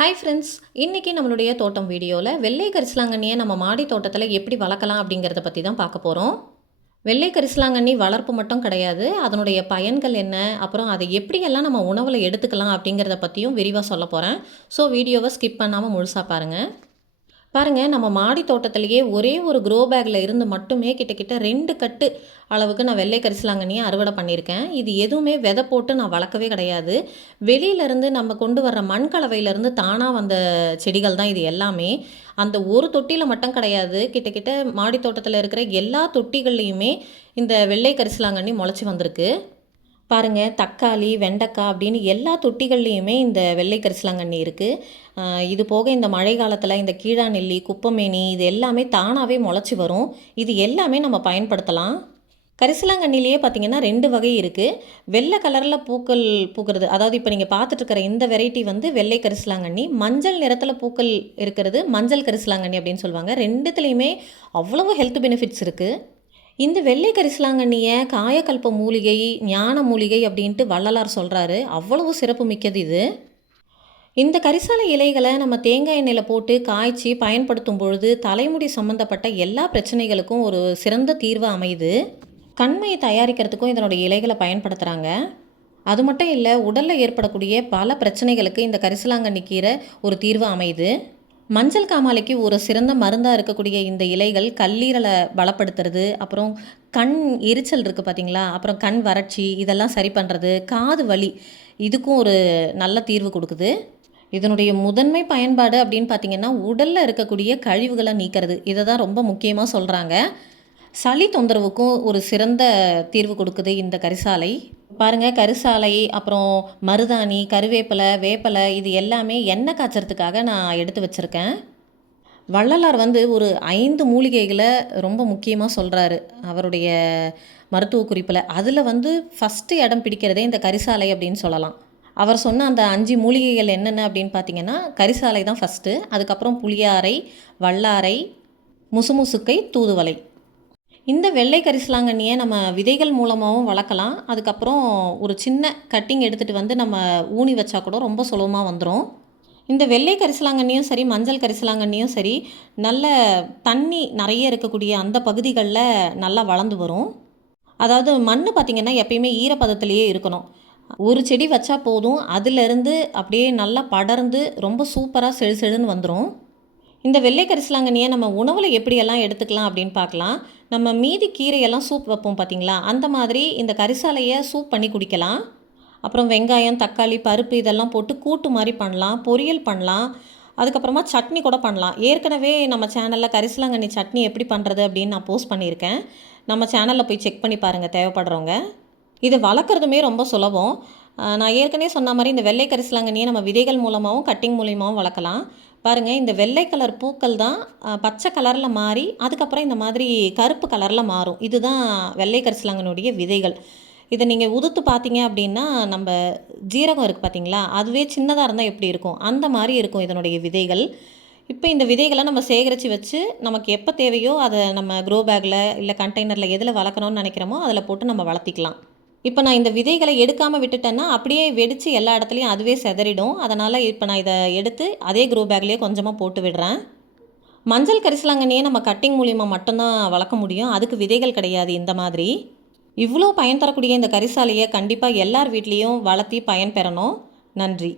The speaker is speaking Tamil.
ஹாய் ஃப்ரெண்ட்ஸ், இன்றைக்கி நம்மளுடைய தோட்டம் வீடியோவில் வெள்ளை கரிசலாங்கண்ணியை நம்ம மாடி தோட்டத்தில் எப்படி வளர்க்கலாம் அப்படிங்கிறத பற்றி தான் பார்க்க போகிறோம். வெள்ளை கரிசலாங்கண்ணி வளர்ப்பு மட்டும் கிடையாது, அதனுடைய பயன்கள் என்ன, அப்புறம் அதை எப்படியெல்லாம் நம்ம உணவில் எடுத்துக்கலாம் அப்படிங்கிறத பற்றியும் விரிவாக சொல்ல போகிறேன். ஸோ வீடியோவை ஸ்கிப் பண்ணாமல் முழுசாக பாருங்கள். பாருங்கள், நம்ம மாடி தோட்டத்திலேயே ஒரே ஒரு க்ரோ பேக்கில் இருந்து மட்டுமே கிட்டத்தட்ட 2 கட்டு அளவுக்கு நான் வெள்ளை கரிசலாங்கண்ணியை அறுவடை பண்ணியிருக்கேன். இது எதுவுமே விதை போட்டு நான் வளர்க்கவே கிடையாது. வெளியிலேருந்து நம்ம கொண்டு வர்ற மண் கலவையிலேருந்து தானாக வந்த செடிகள் தான் இது எல்லாமே. அந்த ஒரு தொட்டியில் மட்டும் கிடையாது, கிட்டத்தட்ட மாடி தோட்டத்தில் இருக்கிற எல்லா தொட்டிகள்லேயுமே இந்த வெள்ளை கரிசலாங்கண்ணி முளைச்சி வந்திருக்கு. பாருங்கள், தக்காளி, வெண்டைக்காய் அப்படின்னு எல்லா தொட்டிகள்லேயுமே இந்த வெள்ளை கரிசலாங்கண்ணி இருக்குது. இது போக இந்த மழை காலத்தில் இந்த கீழாநெல்லி, குப்பைமேனி இது எல்லாமே தானாகவே முளைச்சி வரும். இது எல்லாமே நம்ம பயன்படுத்தலாம். கரிசலாங்கண்ணிலேயே பார்த்திங்கன்னா 2 வகை இருக்குது. வெள்ளை கலரில் பூக்கள் பூக்கிறது, அதாவது இப்போ நீங்கள் பார்த்துட்ருக்கிற இந்த வெரைட்டி வந்து வெள்ளை கரிசலாங்கண்ணி. மஞ்சள் நிறத்தில் பூக்கள் இருக்கிறது மஞ்சள் கரிசலாங்கண்ணி அப்படின்னு சொல்லுவாங்க. 2துலேயுமே அவ்வளவு ஹெல்த் பெனிஃபிட்ஸ் இருக்குது. இந்த வெள்ளை கரிசலாங்கண்ணியை காயக்கல்ப மூலிகை, ஞான மூலிகை அப்படின்ட்டு வள்ளலார் சொல்கிறாரு. அவ்வளவு சிறப்பு மிக்கது இது. இந்த கரிசாலை இலைகளை நம்ம தேங்காய் எண்ணெயில் போட்டு காய்ச்சி பயன்படுத்தும் பொழுது தலைமுடி சம்மந்தப்பட்ட எல்லா பிரச்சனைகளுக்கும் ஒரு சிறந்த தீர்வு அமையுது. கண்மையை தயாரிக்கிறதுக்கும் இதனுடைய இலைகளை பயன்படுத்துகிறாங்க. அது மட்டும் இல்லை, உடலில் ஏற்படக்கூடிய பல பிரச்சனைகளுக்கு இந்த கரிசலாங்கண்ணி கீரை ஒரு தீர்வு அமையுது. மஞ்சள் காமாலைக்கு ஒரு சிறந்த மருந்தாக இருக்கக்கூடிய இந்த இலைகள் கல்லீரலை பலப்படுத்துறது, அப்புறம் கண் எரிச்சல் இருக்குது பார்த்திங்களா, அப்புறம் கண் வறட்சி இதெல்லாம் சரி பண்ணுறது, காது வலி இதுக்கும் ஒரு நல்ல தீர்வு கொடுக்குது. இதனுடைய முதன்மை பயன்பாடு அப்படின்னு பார்த்திங்கன்னா உடலில் இருக்கக்கூடிய கழிவுகளை நீக்கிறது. இதை தான் ரொம்ப முக்கியமாக சொல்கிறாங்க. சளி தொந்தரவுக்கும் ஒரு சிறந்த தீர்வு கொடுக்குது இந்த கரிசாலை. பாருங்கள், கரிசாலை, அப்புறம் மருதாணி, கருவேப்பிலை, வேப்பிலை இது எல்லாமே எண்ணெய் காய்ச்சறதுக்காக நான் எடுத்து வச்சுருக்கேன். வள்ளலார் வந்து ஒரு 5 மூலிகைகளை ரொம்ப முக்கியமாக சொல்கிறாரு அவருடைய மருத்துவ குறிப்பில். அதில் வந்து ஃபஸ்ட்டு இடம் பிடிக்கிறதே இந்த கரிசாலை அப்படின்னு சொல்லலாம். அவர் சொன்ன அந்த 5 மூலிகைகள் என்னென்ன அப்படின்னு பார்த்திங்கன்னா கரிசாலை தான் ஃபஸ்ட்டு. அதுக்கப்புறம் புளியாரை, வல்லாரை, முசுமுசுக்கை, தூதுவளை. இந்த வெள்ளை கரிசலாங்கண்ணியை நம்ம விதைகள் மூலமாகவும் வளர்க்கலாம். அதுக்கப்புறம் ஒரு சின்ன கட்டிங் எடுத்துகிட்டு வந்து நம்ம ஊனி வச்சா கூட ரொம்ப சுலபமாக வந்துடும். இந்த வெள்ளை கரிசலாங்கண்ணியும் சரி, மஞ்சள் கரிசலாங்கண்ணியும் சரி, நல்ல தண்ணி நிறைய இருக்கக்கூடிய அந்த பகுதிகளில் நல்லா வளர்ந்து வரும். அதாவது மண் பார்த்திங்கன்னா எப்பயுமே ஈரப்பதத்திலேயே இருக்கணும். ஒரு செடி வச்சா போதும், அதிலிருந்து அப்படியே நல்லா படர்ந்து ரொம்ப சூப்பராக செழுன்னு வந்துடும். இந்த வெள்ளை கரிசலாங்கண்ணியை நம்ம உணவில் எப்படியெல்லாம் எடுத்துக்கலாம் அப்படின்னு பார்க்கலாம். நம்ம மீதி கீரையெல்லாம் சூப் வைப்போம் பார்த்திங்களா, அந்த மாதிரி இந்த கரிசாலையை சூப் பண்ணி குடிக்கலாம். அப்புறம் வெங்காயம், தக்காளி, பருப்பு இதெல்லாம் போட்டு கூட்டு மாதிரி பண்ணலாம், பொரியல் பண்ணலாம், அதுக்கப்புறமா சட்னி கூட பண்ணலாம். ஏற்கனவே நம்ம சேனலில் கரிசலாங்கண்ணி சட்னி எப்படி பண்ணுறது அப்படின்னு நான் போஸ்ட் பண்ணியிருக்கேன். நம்ம சேனலில் போய் செக் பண்ணி பாருங்கள் தேவைப்படுறவங்க. இது வளர்க்குறதுமே ரொம்ப சுலபம். நான் ஏற்கனவே சொன்ன மாதிரி இந்த வெள்ளை கரிசலாங்கண்ணியை நம்ம விதைகள் மூலமாகவும் கட்டிங் மூலியமாகவும் வளர்க்கலாம். பாருங்கள், இந்த வெள்ளை கலர் பூக்கள் தான் பச்சை கலரில் மாறி அதுக்கப்புறம் இந்த மாதிரி கருப்பு கலரில் மாறும். இதுதான் வெள்ளை கரிசலாங்கண்ணியுடைய விதைகள். இதை நீங்கள் உதுத்து பார்த்தீங்க அப்படின்னா நம்ம ஜீரகம் இருக்குது பார்த்தீங்களா, அதுவே சின்னதாக இருந்தால் எப்படி இருக்கும் அந்த மாதிரி இருக்கும் இதனுடைய விதைகள். இப்போ இந்த விதைகளை நம்ம சேகரித்து வச்சு நமக்கு எப்போ தேவையோ அதை நம்ம க்ரோ பேக்கில் இல்லை கண்டெய்னரில் எதில் வளர்க்கணும்னு நினைக்கிறோமோ அதில் போட்டு நம்ம வளர்த்திக்கலாம். இப்போ நான் இந்த விதைகளை எடுக்காமல் விட்டுட்டேன்னா அப்படியே வெடித்து எல்லா இடத்துலையும் அதுவே செதறிடும். அதனால் இப்போ நான் இதை எடுத்து அதே க்ரோ பேக்லேயே கொஞ்சமாக போட்டு விடுறேன். மஞ்சள் கரிசலாங்கண்ணியே நம்ம கட்டிங் மூலியமாக மட்டும்தான் வளர்க்க முடியும், அதுக்கு விதைகள் கிடையாது. இந்த மாதிரி இவ்வளோ பயன் தரக்கூடிய இந்த கரிசாலையை கண்டிப்பாக எல்லார் வீட்லேயும் வளர்த்தி பயன் பெறணும். நன்றி.